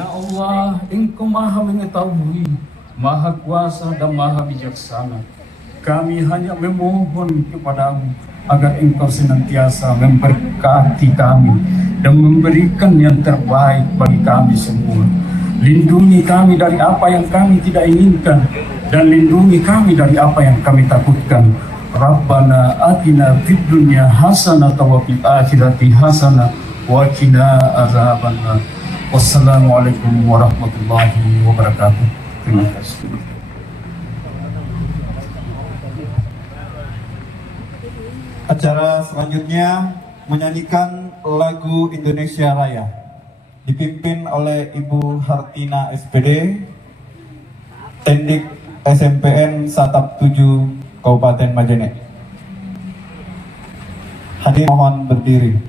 Ya Allah, Engkau maha mengetahui, maha kuasa dan maha bijaksana. Kami hanya memohon kepadamu agar Engkau senantiasa memberkati kami dan memberikan yang terbaik bagi kami semua. Lindungi kami dari apa yang kami tidak inginkan dan lindungi kami dari apa yang kami takutkan. Rabbana atina fid dunya hasanah wa fil akhirati hasanah wa qina azabannar. Wassalamualaikum warahmatullahi wabarakatuh. Terima kasih. Acara selanjutnya menyanyikan lagu Indonesia Raya dipimpin oleh Ibu Hartina SPD, Tendik SMPN Satap 7 Kabupaten Majene. Hadir mohon berdiri.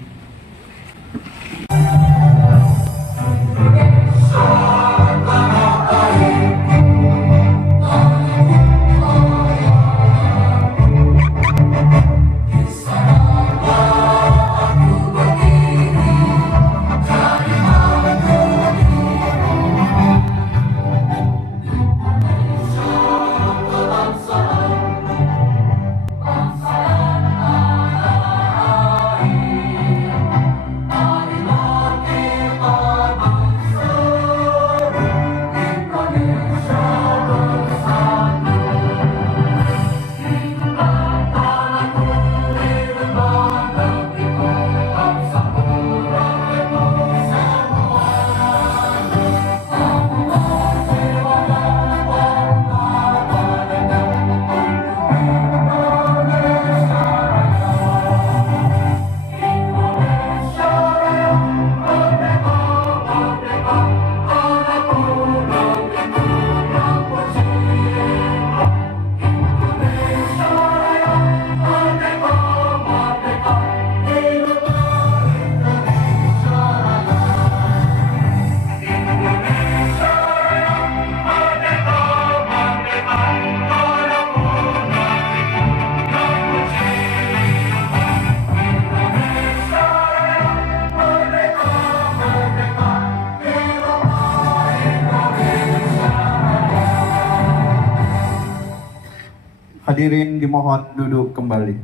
Hadirin dimohon duduk kembali.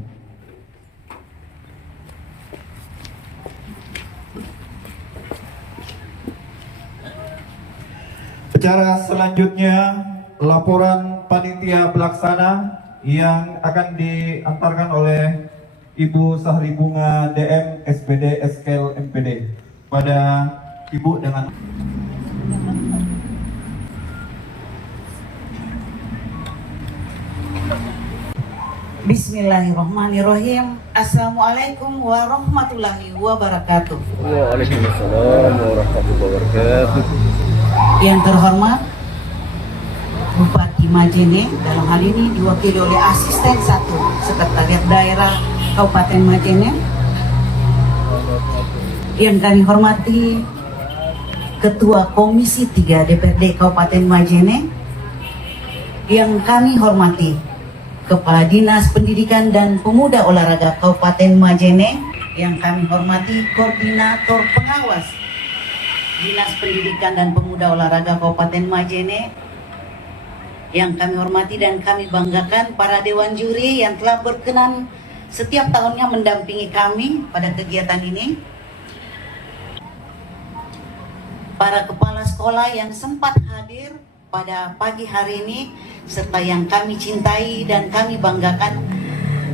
Acara selanjutnya laporan panitia pelaksana yang akan diantarkan oleh Ibu Sahri Bunga DM SPD SKL MPD pada Ibu dengan Bismillahirrahmanirrahim. Assalamualaikum warahmatullahi wabarakatuh. Waalaikumsalam warahmatullahi wabarakatuh. Yang terhormat Bupati Majene, dalam hal ini diwakili oleh Asisten 1 Sekretariat Daerah Kabupaten Majene. Yang kami hormati Ketua Komisi 3 DPRD Kabupaten Majene. Yang kami hormati Kepala Dinas Pendidikan dan Pemuda Olahraga Kabupaten Majene, yang kami hormati Koordinator Pengawas Dinas Pendidikan dan Pemuda Olahraga Kabupaten Majene, yang kami hormati dan kami banggakan para dewan juri yang telah berkenan setiap tahunnya mendampingi kami pada kegiatan ini, para kepala sekolah yang sempat hadir pada pagi hari ini, serta yang kami cintai dan kami banggakan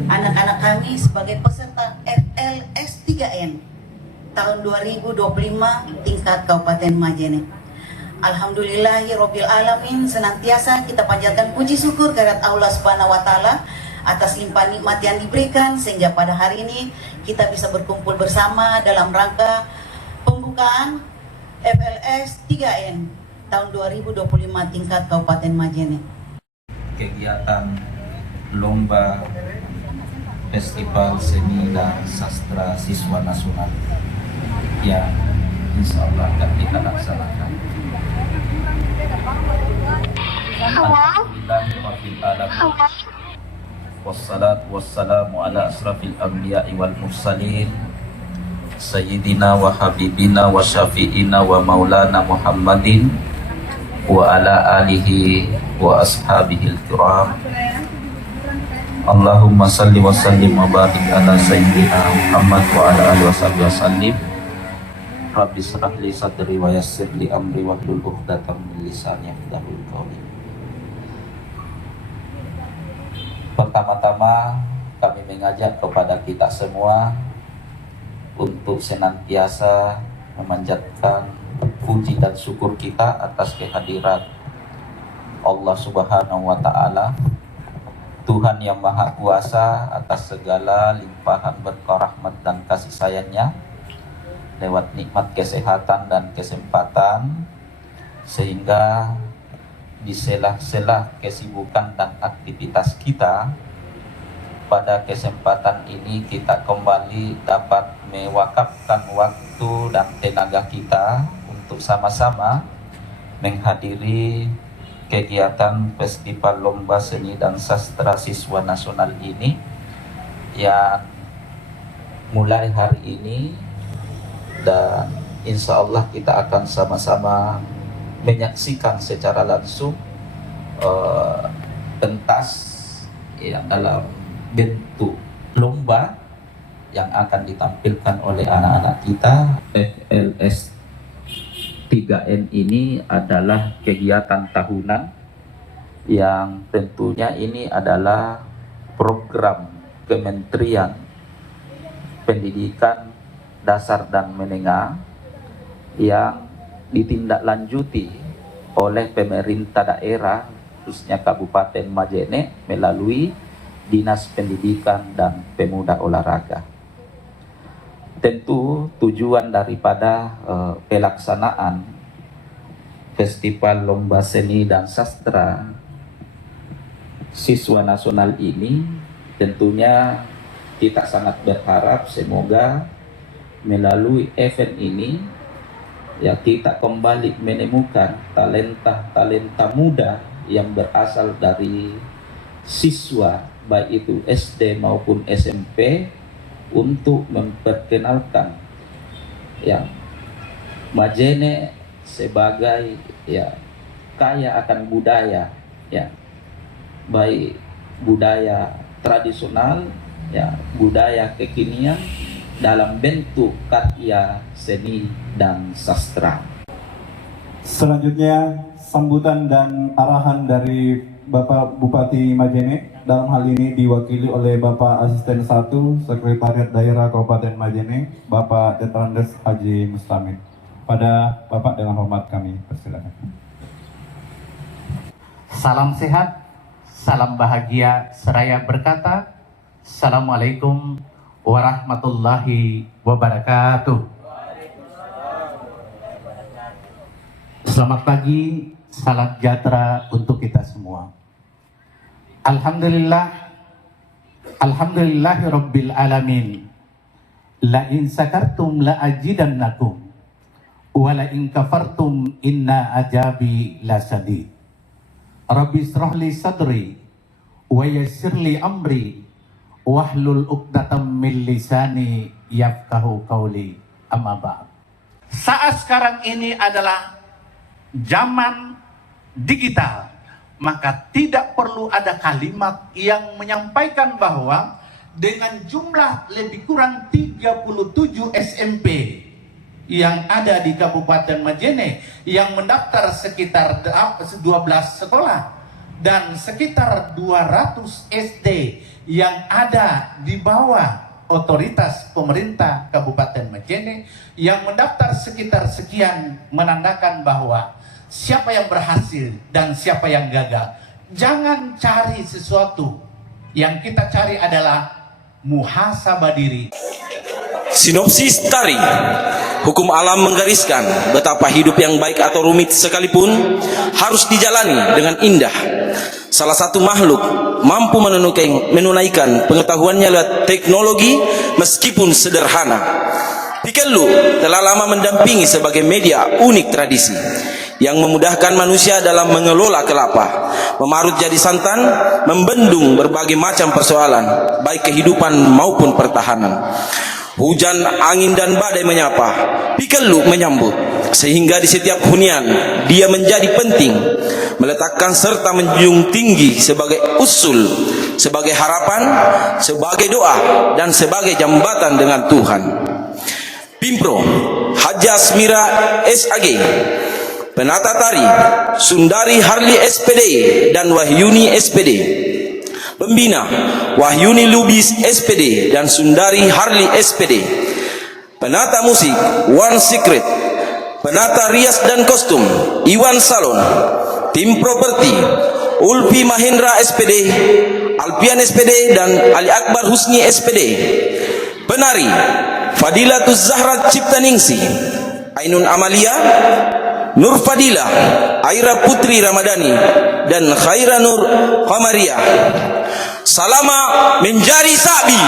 anak-anak kami sebagai peserta FLS 3N tahun 2025 tingkat Kabupaten Majene. Alhamdulillahirabbil alamin, senantiasa kita panjatkan puji syukur kehadirat Allah Subhanahu wa taala atas limpahan nikmat yang diberikan sehingga pada hari ini kita bisa berkumpul bersama dalam rangka pembukaan FLS 3N tahun 2025 tingkat Kabupaten Majene. Kegiatan Lomba Festival Seni dan Sastra Siswa Nasional yang insya Allah akan kita laksanakan. Alhamdulillahirabbil alamin. Wassalatu wassalamu ala asrafil anbiya'i wal mursalin Sayyidina wa habibina wa syafi'ina wa maulana Muhammadin wa ala alihi wa ashabihil kiram. Allahumma salli wa sallim wa barik ala Sayyidina Muhammad wa ala alihi wa sahbihi wa sallim. Rabbi shrah li sadri wa yassir li amri wa hlul 'uqdatam min lisani yafqahu qawli. Pertama-tama kami mengajak kepada kita semua untuk senantiasa memanjatkan puji dan syukur kita atas kehadiran Allah Subhanahu wa Ta'ala, Tuhan yang Maha Kuasa, atas segala limpahan berkah rahmat dan kasih sayangnya lewat nikmat kesehatan dan kesempatan, sehingga di sela-sela kesibukan dan aktivitas kita pada kesempatan ini kita kembali dapat mewakafkan waktu dan tenaga kita untuk sama-sama menghadiri kegiatan Festival Lomba Seni dan Sastra Siswa Nasional ini, yang mulai hari ini dan insya Allah kita akan sama-sama menyaksikan secara langsung pentas yang dalam bentuk lomba yang akan ditampilkan oleh anak-anak kita. FLS 3N ini adalah kegiatan tahunan yang tentunya ini adalah program Kementerian Pendidikan Dasar dan Menengah yang ditindaklanjuti oleh pemerintah daerah, khususnya Kabupaten Majene melalui Dinas Pendidikan dan Pemuda Olahraga. Tentu tujuan daripada pelaksanaan Festival Lomba Seni dan Sastra Siswa Nasional ini, tentunya kita sangat berharap semoga melalui event ini ya kita kembali menemukan talenta-talenta muda yang berasal dari siswa baik itu SD maupun SMP, untuk memperkenalkan ya Majene sebagai ya kaya akan budaya, ya baik budaya tradisional ya budaya kekinian dalam bentuk karya seni dan sastra. Selanjutnya sambutan dan arahan dari Bapak Bupati Majene, dalam hal ini diwakili oleh Bapak Asisten 1 Sekretariat Daerah Kabupaten Majene, Bapak Detrandes Haji Mustamid. Pada Bapak dengan hormat kami persilakan. Salam sehat, salam bahagia, seraya berkata Assalamualaikum warahmatullahi wabarakatuh. Selamat pagi, salam sejahtera untuk kita semua. Alhamdulillahirabbil alamin. La in sakartum la ajidannakum wa la in kafartum inna ajabi lasadid. Rabbi shrah li sadri wa yassir li amri wahlul 'uqdatam min lisani yafqahu qawli. Amma ba'd. Saat sekarang ini adalah zaman digital, maka tidak perlu ada kalimat yang menyampaikan bahwa dengan jumlah lebih kurang 37 SMP yang ada di Kabupaten Majene yang mendaftar sekitar 12 sekolah dan sekitar 200 SD yang ada di bawah otoritas pemerintah Kabupaten Majene yang mendaftar sekitar sekian, menandakan bahwa siapa yang berhasil dan siapa yang gagal. Jangan cari sesuatu, yang kita cari adalah muhasabah diri. Sinopsis tari. Hukum alam menggariskan betapa hidup yang baik atau rumit sekalipun harus dijalani dengan indah. Salah satu makhluk mampu menunaikan pengetahuannya lewat teknologi meskipun sederhana. Pikelu telah lama mendampingi sebagai media unik tradisi yang memudahkan manusia dalam mengelola kelapa, memarut jadi santan, membendung berbagai macam persoalan, baik kehidupan maupun pertahanan. Hujan, angin dan badai menyapa, pikeluk menyambut, sehingga di setiap hunian dia menjadi penting, meletakkan serta menjunjung tinggi sebagai usul, sebagai harapan, sebagai doa, dan sebagai jambatan dengan Tuhan. Pimpro Haji Asmira SAG, penata tari Sundari Harli SPD dan Wahyuni SPD. Pembina Wahyuni Lubis SPD dan Sundari Harli SPD. Penata musik One Secret. Penata rias dan kostum Iwan Salon. Tim properti Ulfi Mahendra SPD, Alpian SPD dan Ali Akbar Husni SPD. Penari Fadilatuz Zahra Ciptaningsi, Ainun Amalia, Nur Fadila, Aira Putri Ramadhani dan Khaira Nur Qamaria. Salama menjadi sabi.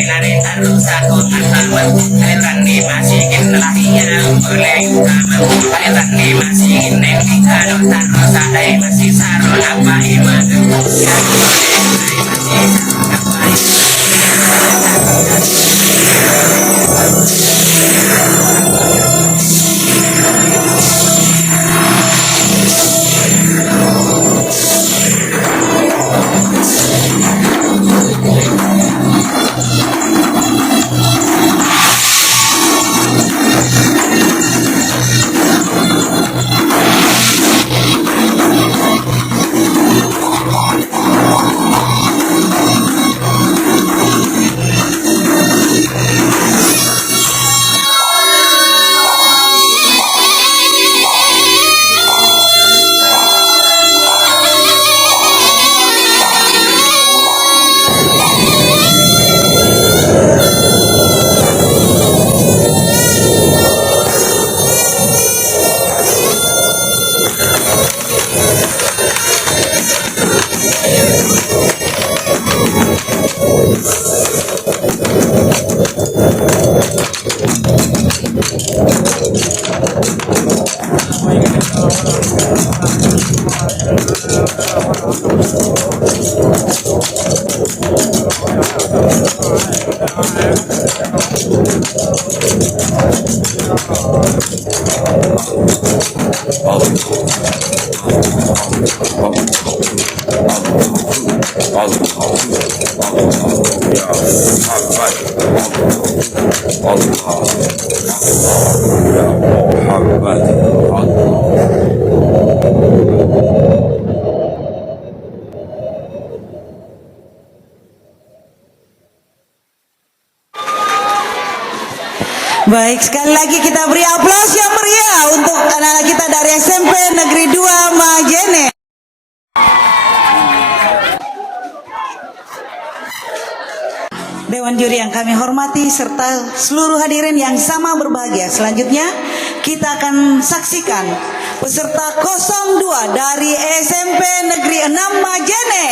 Nari terus aku ngasama Kairan di masikin lahiya Boleh utama Kairan di masikin Neng kado terus ada masih saron apa iman Ya masih apa Baik, sekali lagi kita beri aplaus yang meriah untuk anak-anak kita dari SMP Negeri 2 Majene. Dewan juri yang kami hormati serta seluruh hadirin yang sama berbahagia. Selanjutnya kita akan saksikan peserta 02 dari SMP Negeri 6 Majene.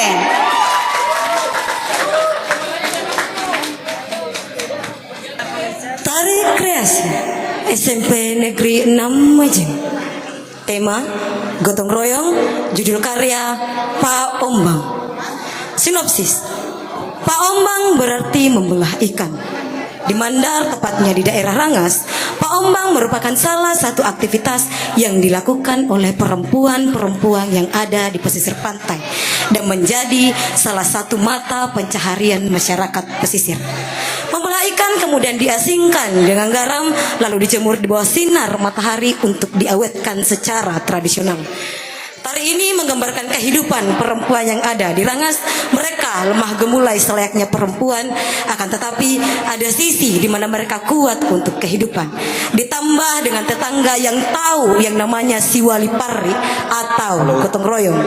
Tari kreasi SMP Negeri 6 Majene. Tema gotong royong, judul karya Pak Ombang. Sinopsis: Pak Ombang berarti membelah ikan. Di Mandar, tepatnya di daerah Rangas, Pak Ombang merupakan salah satu aktivitas yang dilakukan oleh perempuan-perempuan yang ada di pesisir pantai dan menjadi salah satu mata pencaharian masyarakat pesisir. Membelah ikan kemudian diasingkan dengan garam lalu dijemur di bawah sinar matahari untuk diawetkan secara tradisional. Tari ini menggambarkan kehidupan perempuan yang ada di Rangas. Mereka lemah gemulai selayaknya perempuan, akan tetapi ada sisi di mana mereka kuat untuk kehidupan. Ditambah dengan tetangga yang tahu yang namanya siwali pari atau gotong royong.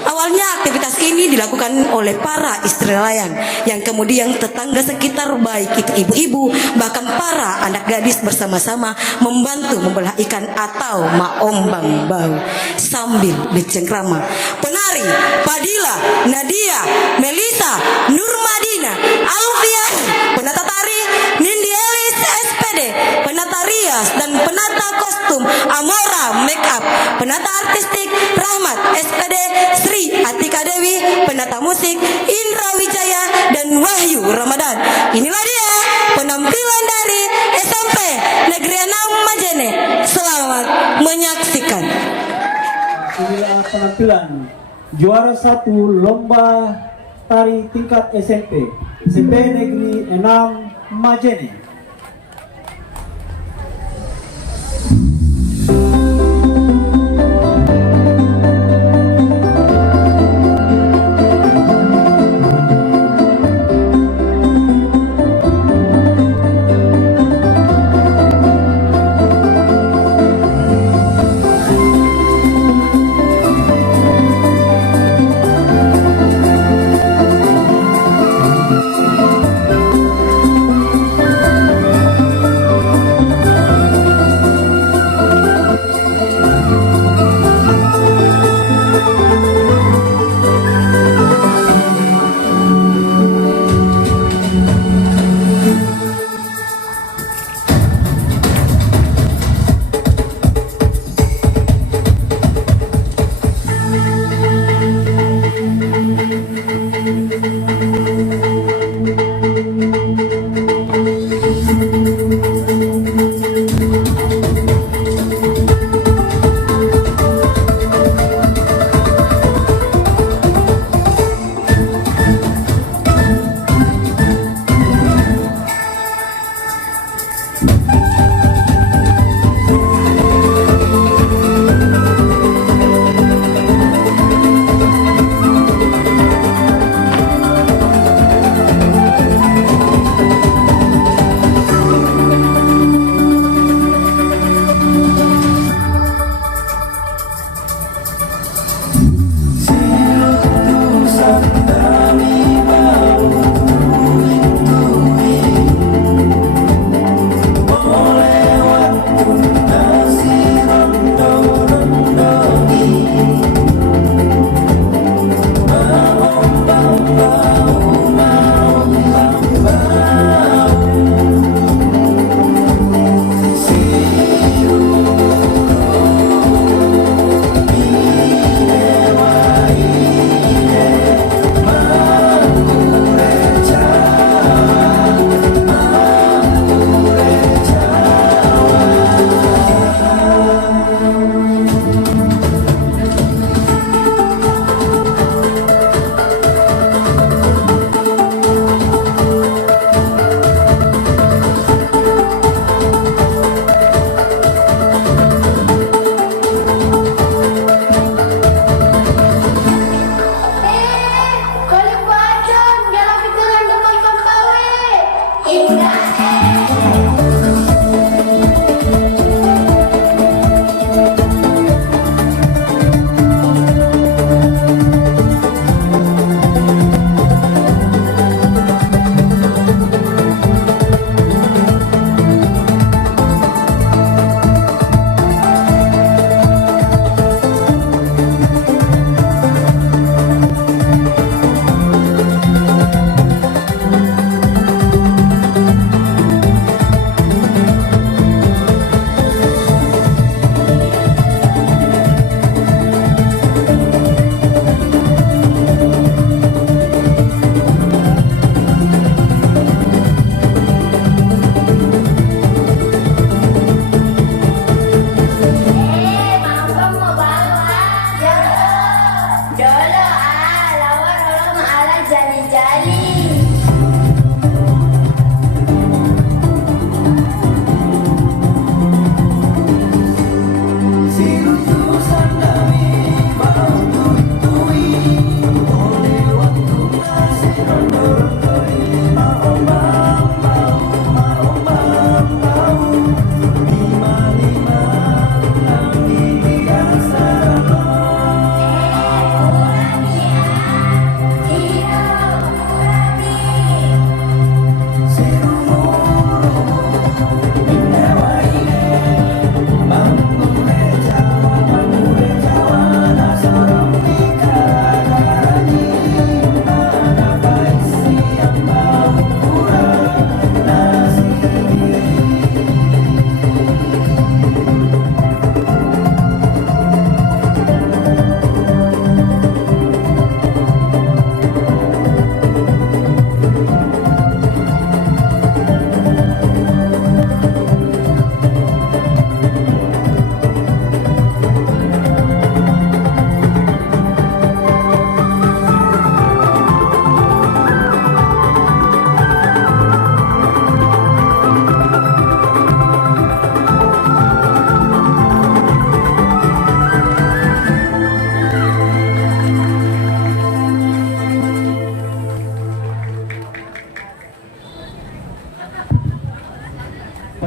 Awalnya aktivitas ini dilakukan oleh para istri nelayan, yang kemudian tetangga sekitar baik itu ibu-ibu bahkan para anak gadis bersama-sama membantu membelah ikan atau maombang bau sambil bercengkrama. Penari Padila, Nadia, Melisa, Nurmadina, Alfian, penata tari Nindi Elis SPD, penata rias dan penata kostum Amora Makeup, penata artistik Rahmat SPD, Sri Atika Dewi, penata musik Indra Wijaya dan Wahyu Ramadan. Inilah dia penampilan dari SMP Negeri 6 Majene. Selamat menyaksikan. Inilah penampilan juara 1 lomba tari tingkat SMP Negeri 6 Majene.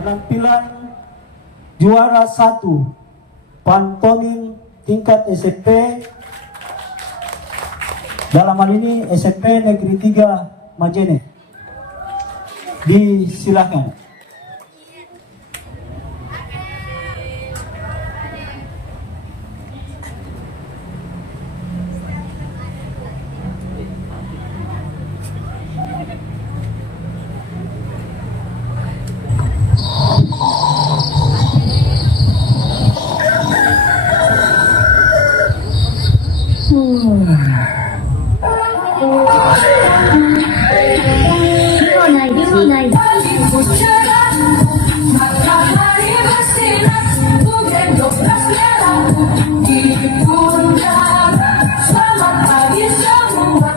penampilan juara 1 pantomim tingkat SMP, dalam hal ini SMP Negeri 3 Majene. Disilakan. ingay Galing kutsaran Matahari bersinar Tugendok kasera Diundang Selamat pagi semua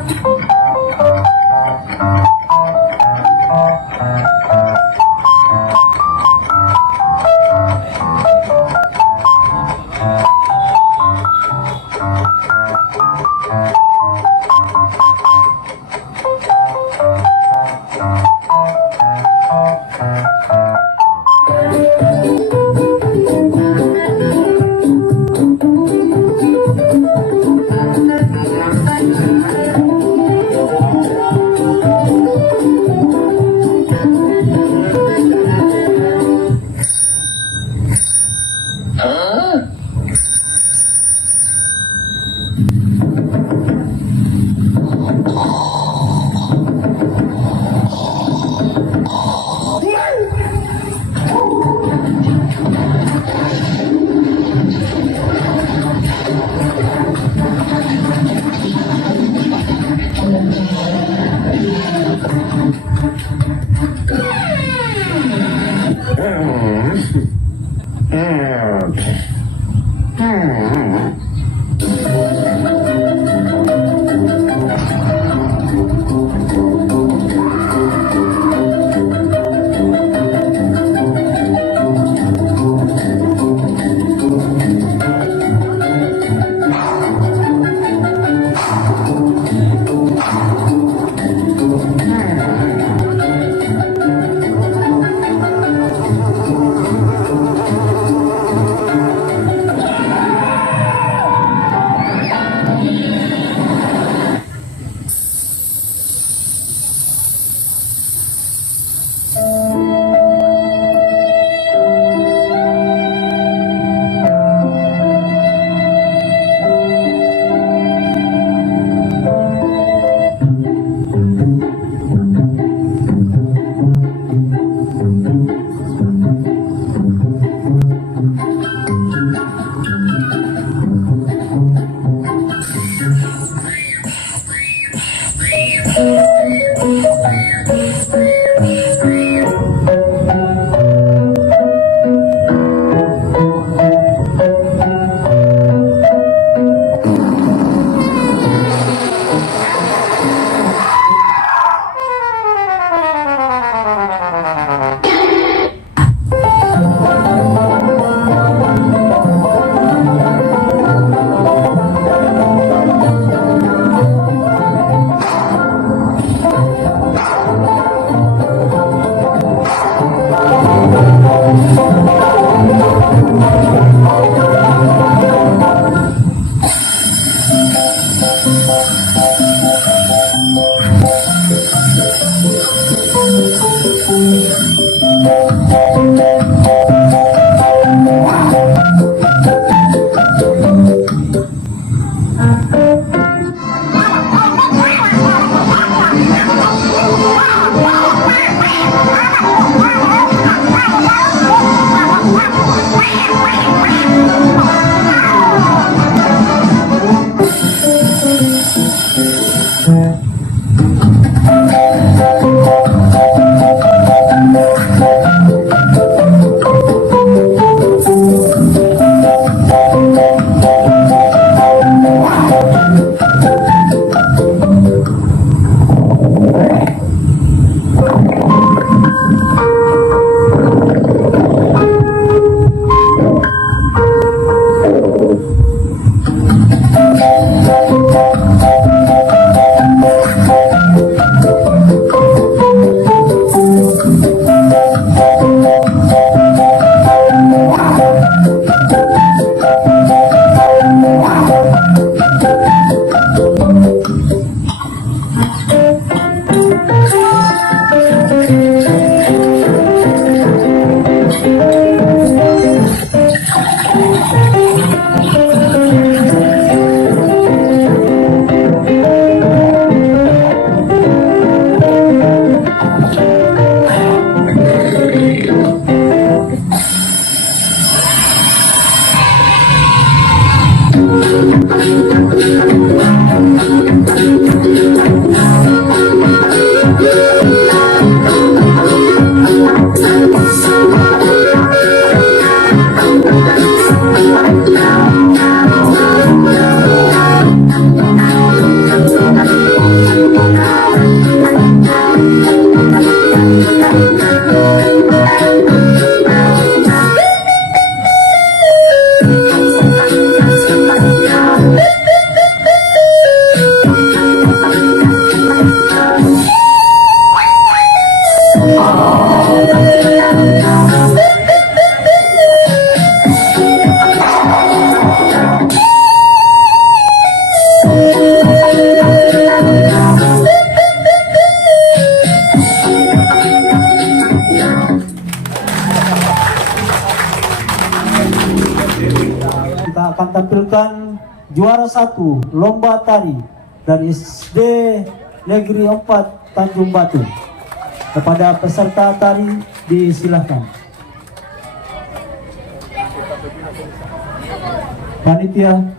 akan tampilkan juara 1 lomba tari dari SD Negeri 4 Tanjung Batu. Kepada peserta tari disilahkan. Panitia.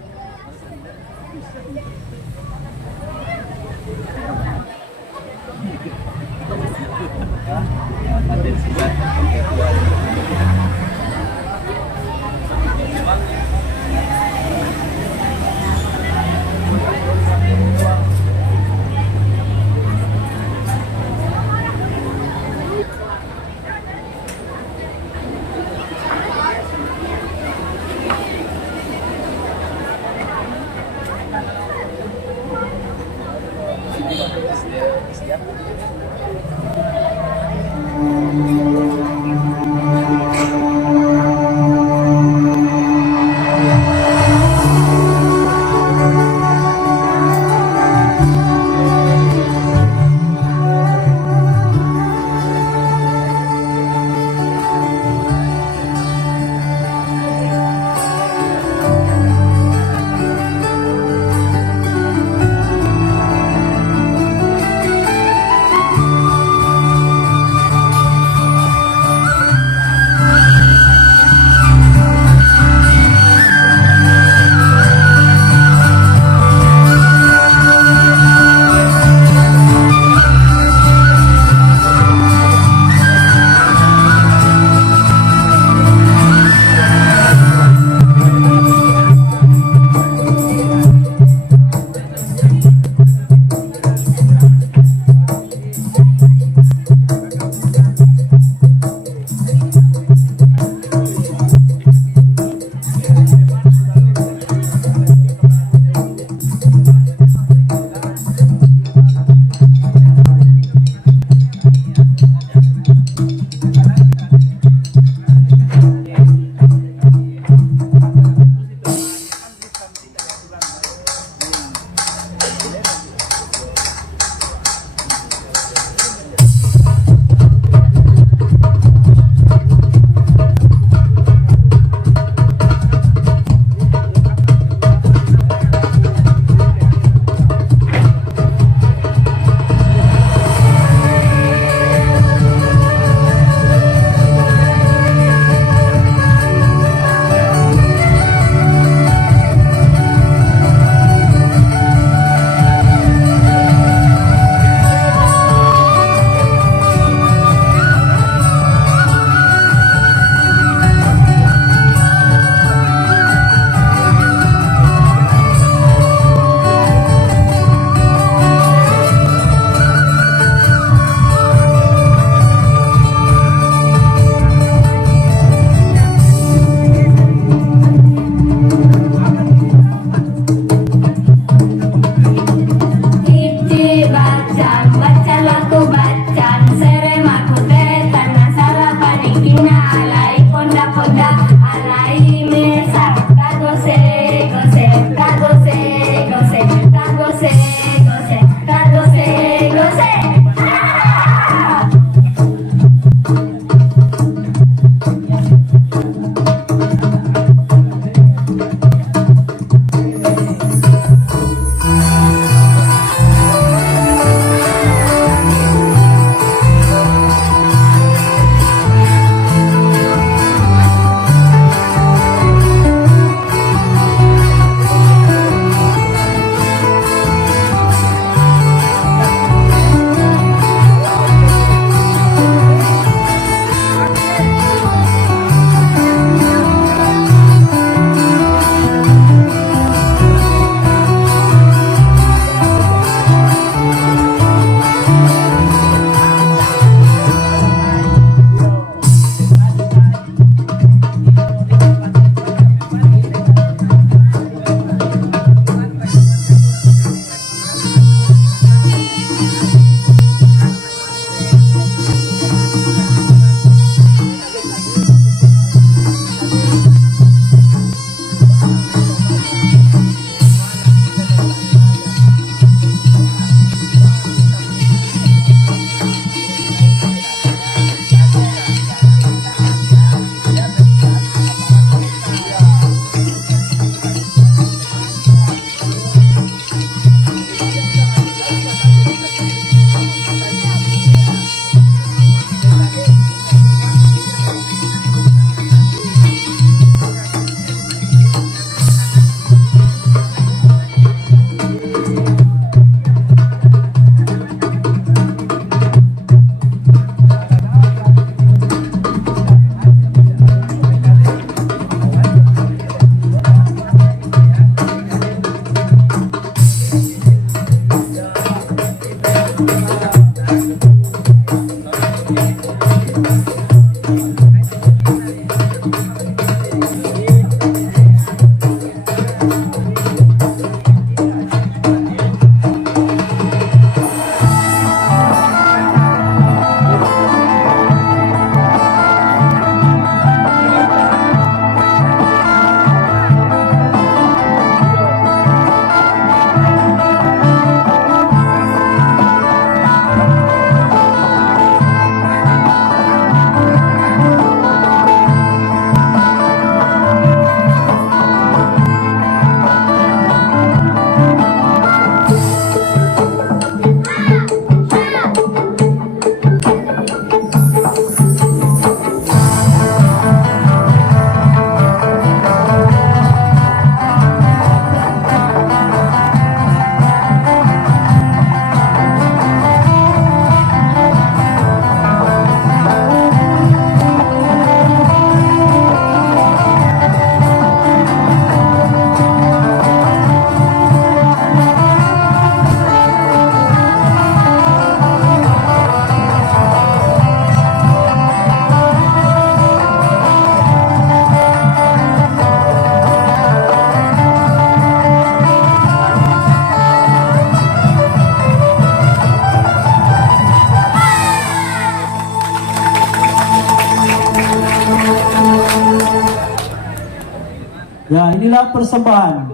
Ya, inilah persembahan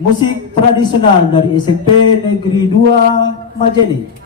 musik tradisional dari SMP Negeri 2 Majene.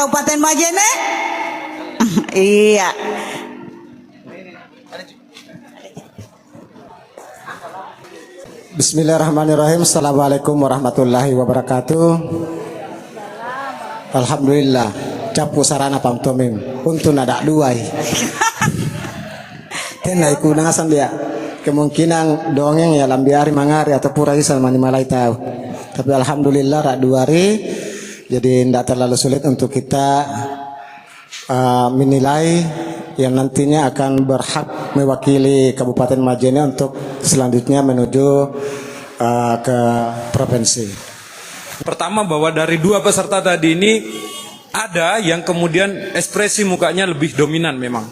Kabupaten Majene? Iya. Bismillahirrahmanirrahim. Assalamualaikum warahmatullahi wabarakatuh. Alhamdulillah. Capu sarana pantomim. Untuk nada duai. Tenai kunangasan dia. Kemungkinan dongeng ya lambiari mangari atau pura isa malai tahu. Tapi alhamdulillah rak duari. Jadi tidak terlalu sulit untuk kita menilai yang nantinya akan berhak mewakili Kabupaten Majene untuk selanjutnya menuju ke provinsi. Pertama, bahwa dari dua peserta tadi ini ada yang kemudian ekspresi mukanya lebih dominan memang,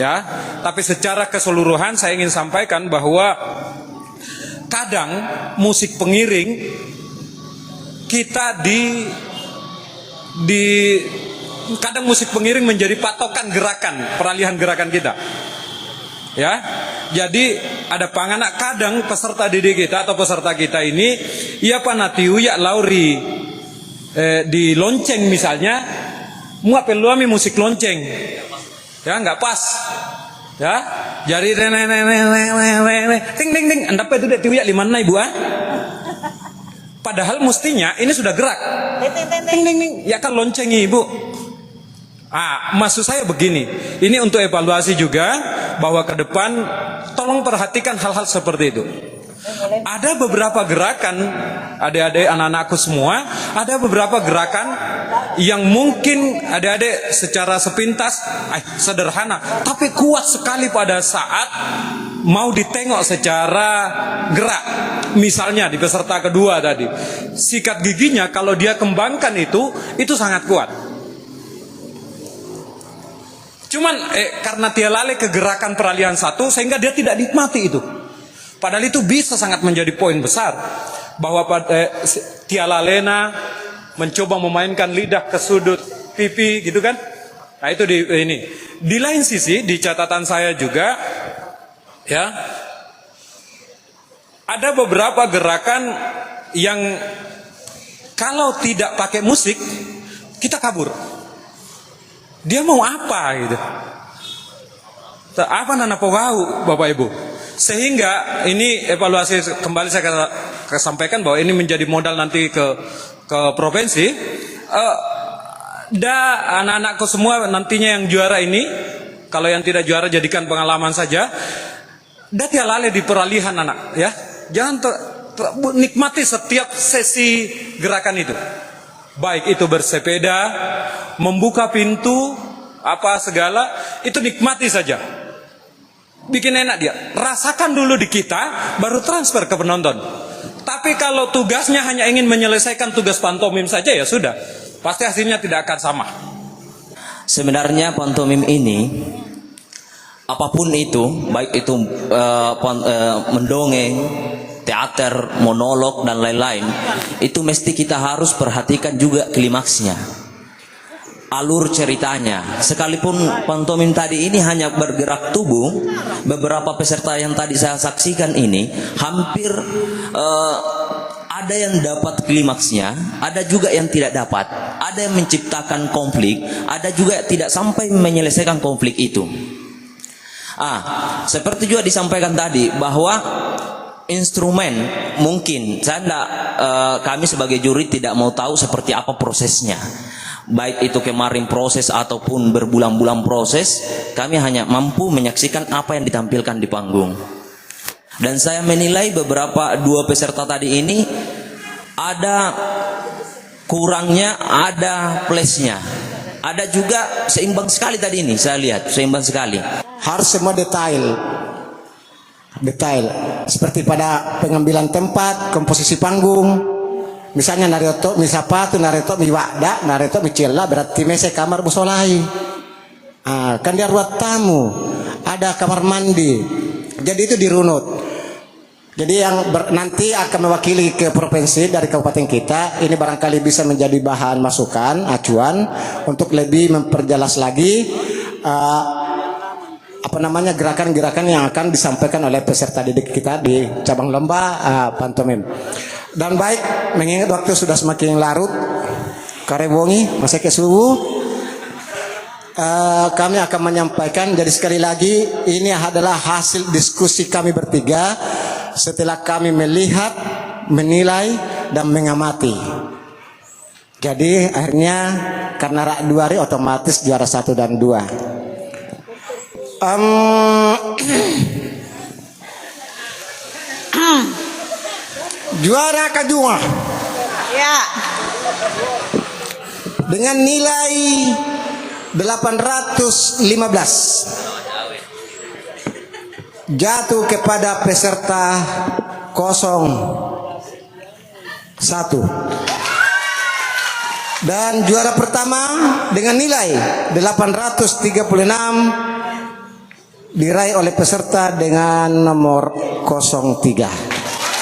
ya. Tapi secara keseluruhan saya ingin sampaikan bahwa kadang musik pengiring kita kadang musik pengiring menjadi patokan gerakan, peralihan gerakan kita. Ya. Jadi ada panganak kadang peserta didik kita atau peserta kita ini ia panatiu ya lauri di lonceng misalnya, mua peluami musik lonceng. Ya, enggak pas. Ya. Jadi ting ting ting, anda itu dek tiuyak lima nai buah. Padahal mestinya ini sudah gerak. Ting ting ting, ya kan lonceng ibu. Maksud saya begini, ini untuk evaluasi juga bahwa ke depan tolong perhatikan hal-hal seperti itu. Ada beberapa gerakan, adik-adik anak-anakku semua, ada beberapa gerakan yang mungkin adik-adik secara sepintas sederhana, tapi kuat sekali pada saat mau ditengok secara gerak. Misalnya di peserta kedua tadi, sikat giginya kalau dia kembangkan itu sangat kuat. Cuman karena dia lalai ke gerakan peralihan satu sehingga dia tidak nikmati itu. Padahal itu bisa sangat menjadi poin besar bahwa Tia Lalena mencoba memainkan lidah ke sudut pipi gitu kan. Nah itu ini. Di lain sisi di catatan saya juga ya ada beberapa gerakan yang kalau tidak pakai musik kita kabur. Dia mau apa gitu? Apa nana pogau Bapak Ibu? Sehingga ini evaluasi kembali saya sampaikan bahwa ini menjadi modal nanti ke provinsi. Anak-anakku semua nantinya yang juara ini, kalau yang tidak juara jadikan pengalaman saja. Dia lalai di peralihan anak, ya. Jangan nikmati setiap sesi gerakan itu. Baik itu bersepeda, membuka pintu, apa segala, itu nikmati saja. Bikin enak dia. Rasakan dulu di kita, baru transfer ke penonton. Tapi kalau tugasnya hanya ingin menyelesaikan tugas pantomim saja, ya sudah. Pasti hasilnya tidak akan sama. Sebenarnya pantomim ini, apapun itu, baik itu mendongeng, teater, monolog, dan lain-lain, itu mesti kita harus perhatikan juga klimaksnya, alur ceritanya. Sekalipun pantomim tadi ini hanya bergerak tubuh, beberapa peserta yang tadi saya saksikan ini hampir ada yang dapat klimaksnya, ada juga yang tidak dapat, ada yang menciptakan konflik, ada juga yang tidak sampai menyelesaikan konflik itu. Seperti juga disampaikan tadi bahwa instrumen mungkin kami sebagai juri tidak mau tahu seperti apa prosesnya, baik itu kemarin proses ataupun berbulan-bulan proses, kami hanya mampu menyaksikan apa yang ditampilkan di panggung. Dan saya menilai beberapa dua peserta tadi ini ada kurangnya, ada plusnya, ada juga seimbang sekali tadi ini. Saya lihat seimbang sekali. Harus semua detail seperti pada pengambilan tempat, komposisi panggung. Misalnya nareto misapatu, nareto miwada, nareto micilla, berarti mese kamar musolai. Kan dia ruang tamu, ada kamar mandi. Jadi itu dirunut. Jadi yang nanti akan mewakili ke provinsi dari kabupaten kita, ini barangkali bisa menjadi bahan masukan, acuan untuk lebih memperjelas lagi gerakan-gerakan yang akan disampaikan oleh peserta didik kita di cabang lomba pantomim. Dan baik, mengingat waktu sudah semakin larut, Karebongi, Mas Eke Suwu. Kami akan menyampaikan, jadi sekali lagi ini adalah hasil diskusi kami bertiga setelah kami melihat, menilai, dan mengamati. Jadi akhirnya karena rak 2 hari otomatis juara 1 dan 2. Juara kedua Ya. dengan nilai 815 jatuh kepada peserta 01. Dan juara pertama dengan nilai 836 diraih oleh peserta dengan nomor 03.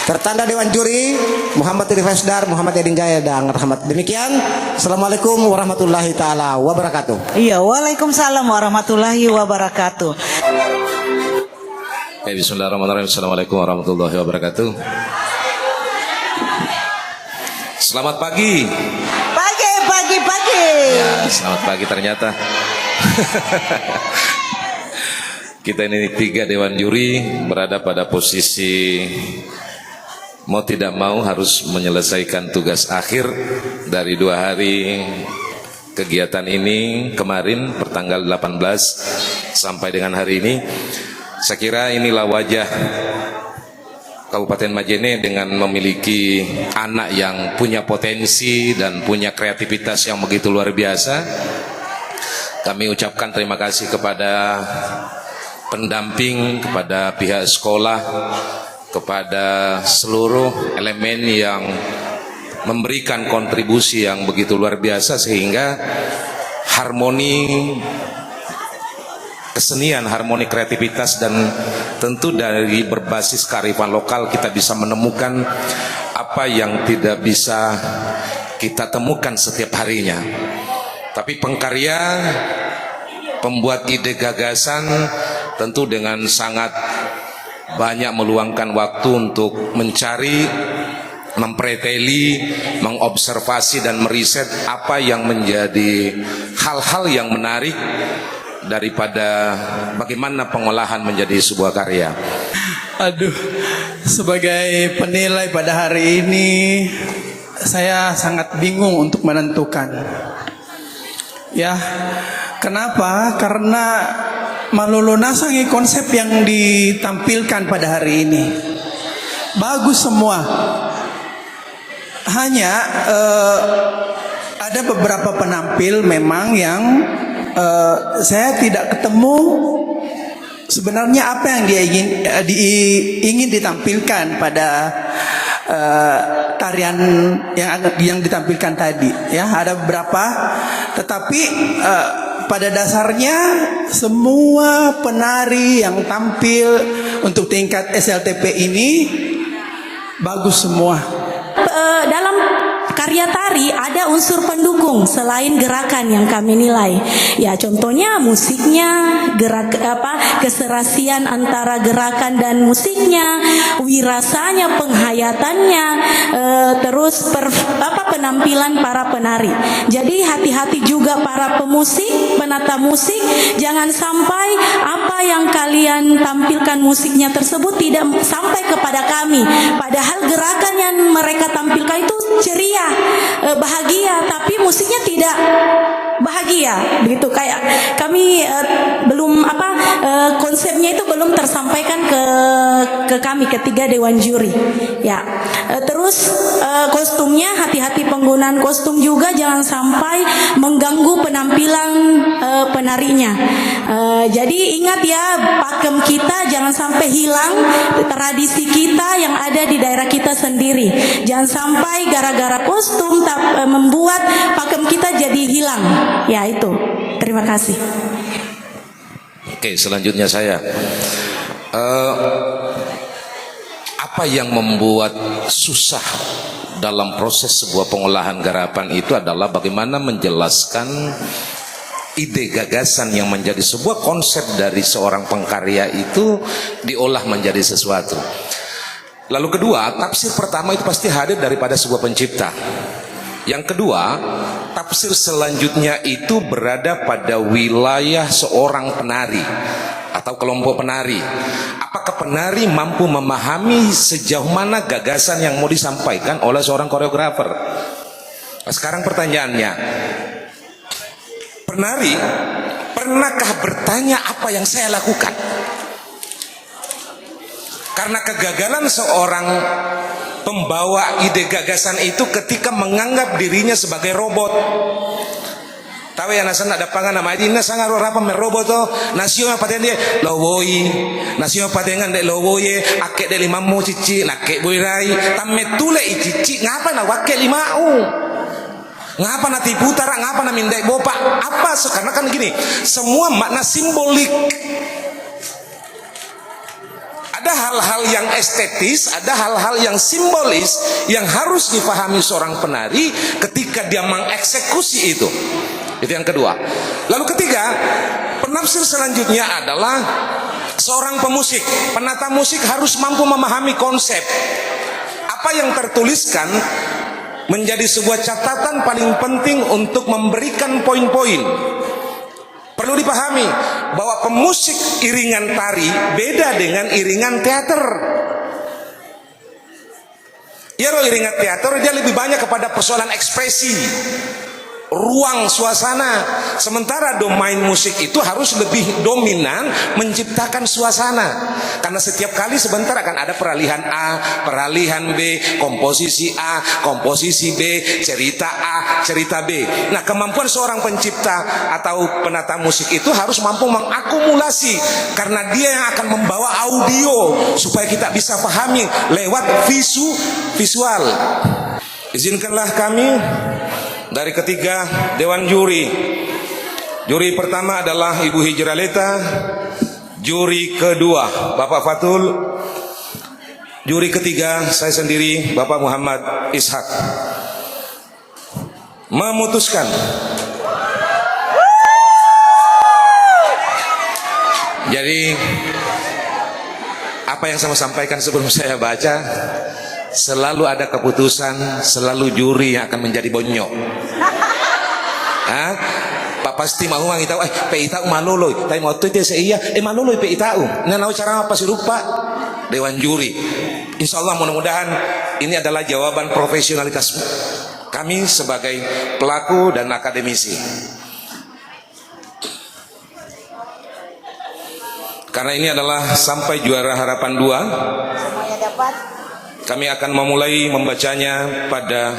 Tertanda Dewan Juri Muhammad Rifasdar, Muhammad Edin Jaya dan Rahmat. Demikian. Assalamualaikum warahmatullahi taala wabarakatuh. Iya, waalaikumsalam warahmatullahi wabarakatuh. Bismillahirrahmanirrahim. Assalamualaikum warahmatullahi wabarakatuh. Selamat pagi. Pagi. Ya, selamat pagi ternyata. Kita ini 3 Dewan Juri berada pada posisi mau tidak mau harus menyelesaikan tugas akhir dari 2 hari kegiatan ini kemarin pertanggal 18 sampai dengan hari ini. Saya kira inilah wajah Kabupaten Majene dengan memiliki anak yang punya potensi dan punya kreativitas yang begitu luar biasa. Kami ucapkan terima kasih kepada pendamping, kepada pihak sekolah, kepada seluruh elemen yang memberikan kontribusi yang begitu luar biasa sehingga harmoni kesenian, harmoni kreativitas dan tentu dari berbasis kearifan lokal kita bisa menemukan apa yang tidak bisa kita temukan setiap harinya. Tapi pengkarya, pembuat ide gagasan tentu dengan sangat banyak meluangkan waktu untuk mencari, mempreteli, mengobservasi dan meriset apa yang menjadi hal-hal yang menarik daripada bagaimana pengolahan menjadi sebuah karya. Aduh, sebagai penilai pada hari ini saya sangat bingung untuk menentukan. Ya, kenapa? Karena malulunasangi konsep yang ditampilkan pada hari ini bagus semua. Hanya ada beberapa penampil memang yang saya tidak ketemu sebenarnya apa yang dia ingin ditampilkan pada tarian yang ditampilkan tadi. Ya, ada beberapa, tetapi pada dasarnya semua penari yang tampil untuk tingkat SLTP ini bagus semua. Dalam karya tari ada unsur pendukung selain gerakan yang kami nilai. Ya, contohnya musiknya, keserasian antara gerakan dan musiknya, wirasanya, penghayatannya, terus penampilan para penari. Jadi hati-hati juga para pemusik, penata musik, jangan sampai apa yang kalian tampilkan musiknya tersebut tidak sampai kepada kami. Padahal gerakan yang mereka tampilkan itu ceria, bahagia, tapi musiknya tidak bahagia, begitu. Kayak kami belum konsepnya itu belum tersampaikan ke kami ketiga Dewan Juri. Ya, terus kostumnya, hati-hati penggunaan kostum juga, jangan sampai mengganggu penampilan penarinya. Jadi ingat ya, pakem kita jangan sampai hilang, tradisi kita yang ada di daerah kita sendiri. Jangan sampai gara-gara kostum membuat pakem kita jadi hilang. Ya, itu. Terima kasih. Oke, selanjutnya saya. Apa yang membuat susah dalam proses sebuah pengolahan garapan itu adalah bagaimana menjelaskan ide gagasan yang menjadi sebuah konsep dari seorang pengkarya itu diolah menjadi sesuatu. Lalu kedua, tafsir pertama itu pasti hadir daripada sebuah pencipta. Yang kedua, tafsir selanjutnya itu berada pada wilayah seorang penari atau kelompok penari. Apakah penari mampu memahami sejauh mana gagasan yang mau disampaikan oleh seorang koreografer? Nah, sekarang pertanyaannya, penari pernahkah bertanya apa yang saya lakukan? Karena kegagalan seorang pembawa ide gagasan itu ketika menganggap dirinya sebagai robot. Tahu ya, nasan ada pangan nama ini sangat apa merobot to nasional paten dia lowoi nasional patengan dek lowoye akek dek limamu cici nakek boirai tamme tule cici ngapa na wakek limau ngapa na tiputara ngapa na mindai bopa apa karena kan gini, semua makna simbolik. Ada hal-hal yang estetis, ada hal-hal yang simbolis yang harus dipahami seorang penari ketika dia mengeksekusi itu. Itu yang kedua. Lalu ketiga, penafsir selanjutnya adalah seorang pemusik, penata musik harus mampu memahami konsep. Apa yang tertuliskan menjadi sebuah catatan paling penting untuk memberikan poin-poin. Perlu dipahami bahwa pemusik iringan tari beda dengan iringan teater. Ya, loh, iringan teater dia lebih banyak kepada persoalan ekspresi, ruang suasana. Sementara domain musik itu harus lebih dominan menciptakan suasana. Karena setiap kali sebentar akan ada peralihan A, peralihan B, komposisi A, komposisi B, cerita A, cerita B. Nah, kemampuan seorang pencipta atau penata musik itu harus mampu mengakumulasi, karena dia yang akan membawa audio supaya kita bisa pahami lewat visual. Izinkanlah kami dari ketiga dewan juri. Juri pertama adalah Ibu Hijraleta, juri kedua Bapak Fatul, juri ketiga saya sendiri Bapak Muhammad Ishak. Memutuskan jadi apa yang saya sampaikan sebelum saya baca, selalu ada keputusan, selalu juri yang akan menjadi bonyok. Pak pasti mau ngi tahu pe itau maloloy, tapi mau tu dia iya maloloy pe itau. Nganau cara apa sih lupa dewan juri. Insyaallah mudah-mudahan ini adalah jawaban profesionalitas kami sebagai pelaku dan akademisi. Karena ini adalah sampai juara harapan 2. Semuanya dapat. Kami akan memulai membacanya pada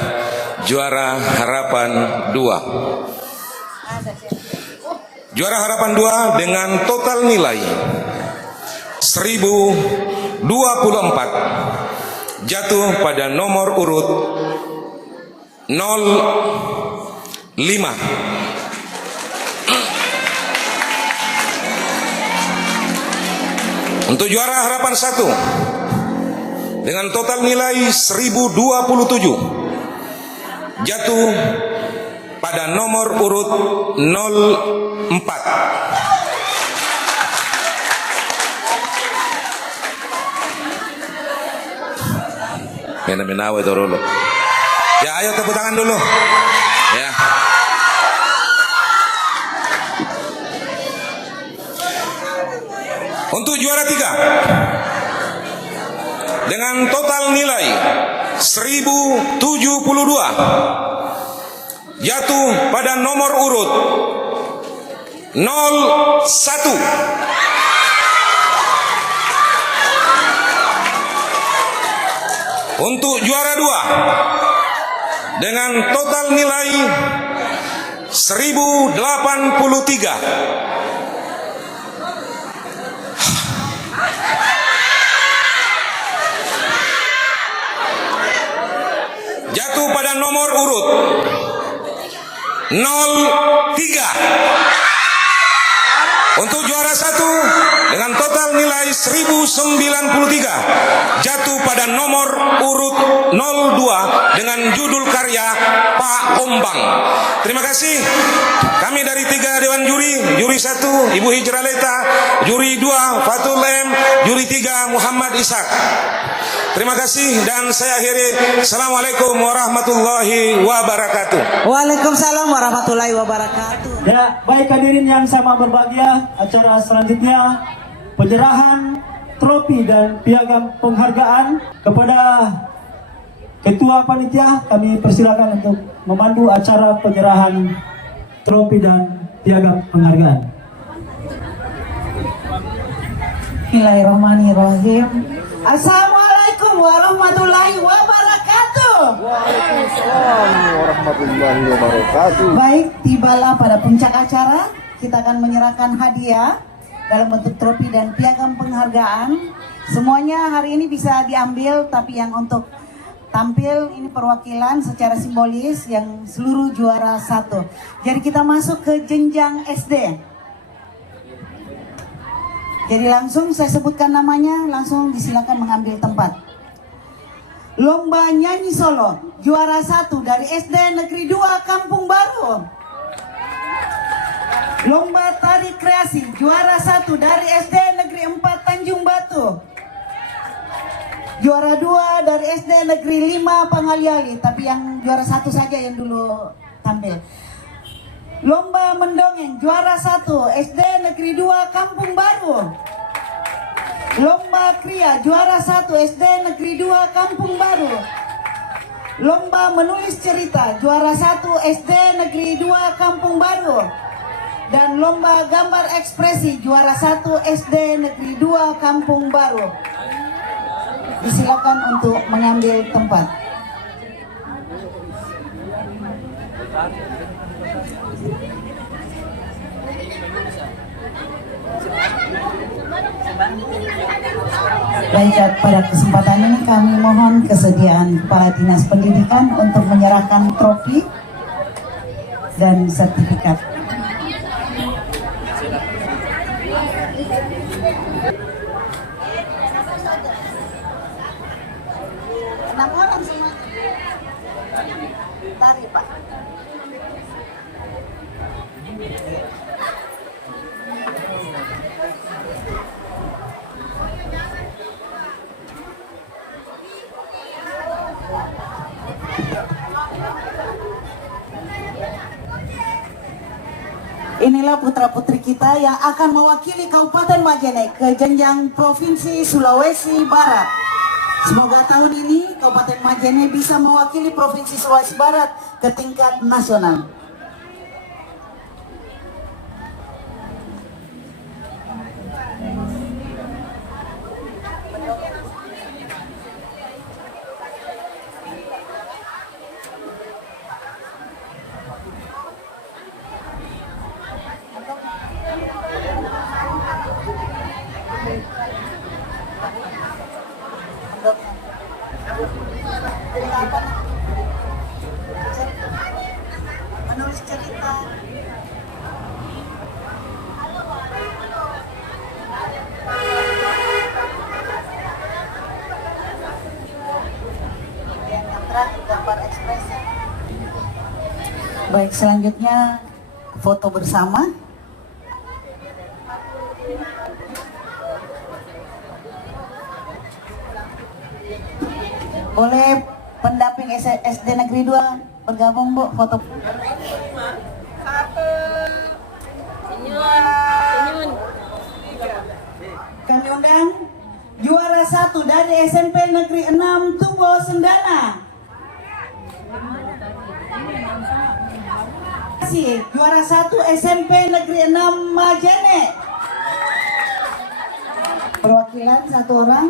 juara harapan 2. Juara harapan 2 dengan total nilai 1024 jatuh pada nomor urut 05. Untuk juara harapan 1 dengan total nilai 1027 jatuh pada nomor urut 04. Mena-menawe itu dulu. Ya, ayo tepuk tangan dulu. Ya. Untuk juara 3 dengan total nilai 1072 jatuh pada nomor urut 01. Untuk juara 2 dengan total nilai 1083 jatuh pada nomor urut 03. Untuk juara 1 dengan total nilai 1093 jatuh pada nomor urut 02 dengan judul karya Pak Ombang. Terima kasih. Kami dari 3 Dewan Juri, Juri 1 Ibu Hijrah Leta, Juri 2 Fatul M, Juri 3 Muhammad Ishak. Terima kasih dan saya akhiri. Assalamualaikum warahmatullahi wabarakatuh. Waalaikumsalam warahmatullahi wabarakatuh. Ya, baik hadirin yang sama berbahagia, acara selanjutnya penyerahan trofi dan piagam penghargaan kepada Ketua Panitia. Kami persilakan untuk memandu acara penyerahan trofi dan piagam penghargaan. Bismillahirrahmanirrahim. Assalamualaikum warahmatullahi wabarakatuh. Waalaikumsalam warahmatullahi wabarakatuh. Baik, tibalah pada puncak acara. Kita akan menyerahkan hadiah dalam bentuk trofi dan piagam penghargaan. Semuanya hari ini bisa diambil, tapi yang untuk tampil ini perwakilan secara simbolis yang seluruh juara 1. Jadi kita masuk ke jenjang SD. Jadi langsung saya sebutkan namanya, langsung disilakan mengambil tempat. Lomba nyanyi solo juara 1 dari SD Negeri 2 Kampung Baru. Lomba tari kreasi juara 1 dari SD Negeri 4 Tanjung Batu. Juara 2 dari SD Negeri 5 Pangaliali, tapi yang juara 1 saja yang dulu tampil. Lomba mendongeng juara 1 SD Negeri 2 Kampung Baru. Lomba kria juara 1 SD Negeri 2 Kampung Baru. Lomba menulis cerita juara 1 SD Negeri 2 Kampung Baru. Dan lomba gambar ekspresi juara 1 SD Negeri 2 Kampung Baru. Disilakan untuk mengambil tempat. Baik, pada kesempatan ini kami mohon kesediaan Kepala Dinas Pendidikan untuk menyerahkan trofi dan sertifikat. Enam orang semua. Tari, Pak. Inilah putra-putri kita yang akan mewakili Kabupaten Majene ke jenjang Provinsi Sulawesi Barat. Semoga tahun ini Kabupaten Majene bisa mewakili Provinsi Sulawesi Barat ke tingkat nasional. Menulis cerita. Yang terakhir gambar ekspresi. Baik, selanjutnya foto bersama. Boleh pendamping SD Negeri 2 bergabung, Bu, foto. Kami undang juara 1 dari SMP Negeri 6 Tubo Sendana. Juara 1 SMP Negeri 6 Majene. Perwakilan 1 orang.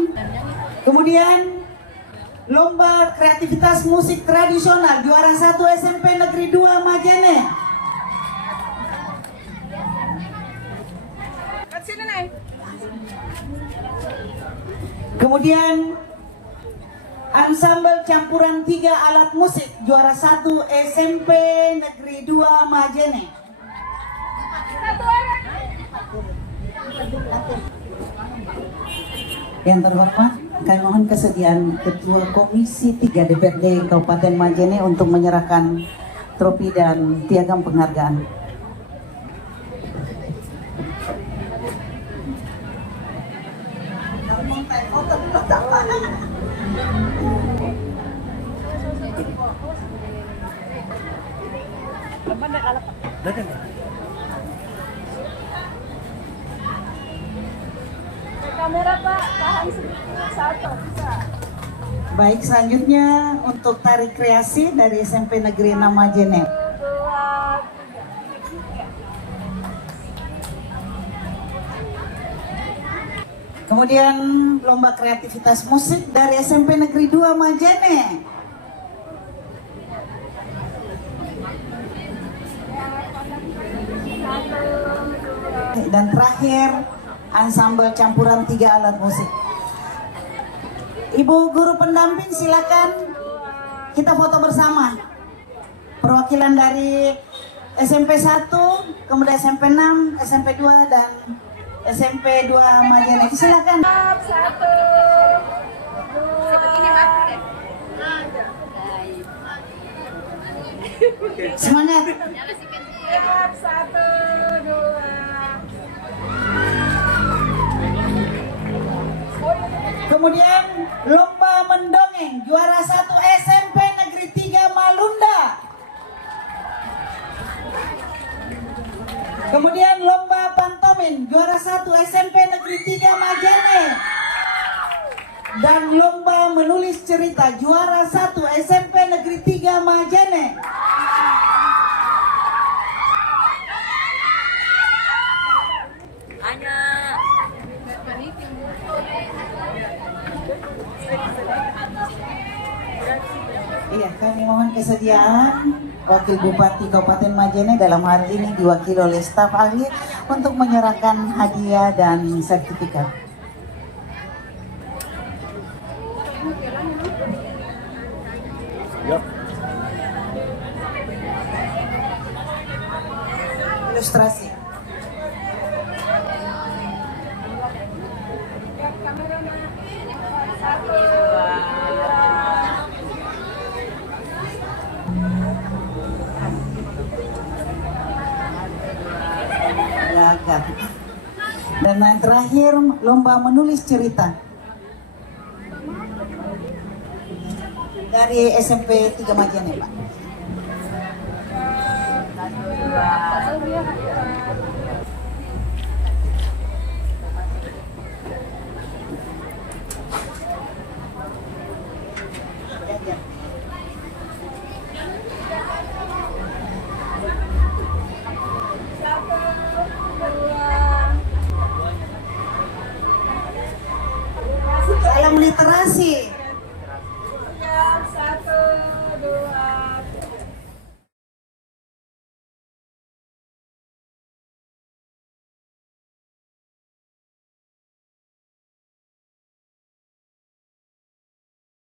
Kemudian lomba kreativitas musik tradisional juara 1 SMP Negeri 2 Majene. Kemudian ansambel campuran 3 alat musik juara 1 SMP Negeri 2 Majene. Yang terhormat, kami mohon kesediaan Ketua Komisi 3 DPRD Kabupaten Majene untuk menyerahkan trofi dan piagam penghargaan. Kamera Pak, tahan sedikit, satu, bisa. Baik, selanjutnya untuk tari kreasi dari SMP Negeri 6 Majene. 2, 3. Kemudian lomba kreativitas musik dari SMP Negeri 2 Majene. Dan terakhir ansambel campuran 3 alat musik. Ibu guru pendamping silakan kita foto bersama. Perwakilan dari SMP 1, kemudian SMP 6, SMP 2 dan SMP 2 Majene. Silakan. 1, 2. Semangat. 1, 2. Kemudian lomba mendongeng juara 1 SMP Negeri 3 Malunda. Kemudian lomba pantomin juara 1 SMP Negeri 3 Majene. Dan lomba menulis cerita juara 1 SMP Negeri 3 Majene. Iya, kami mohon kesediaan Wakil Bupati Kabupaten Majene dalam hari ini diwakili oleh staf ahli untuk menyerahkan hadiah dan sertifikat. Ilustrasi. Dan yang terakhir lomba menulis cerita dari SMP 3 Majene, Pak.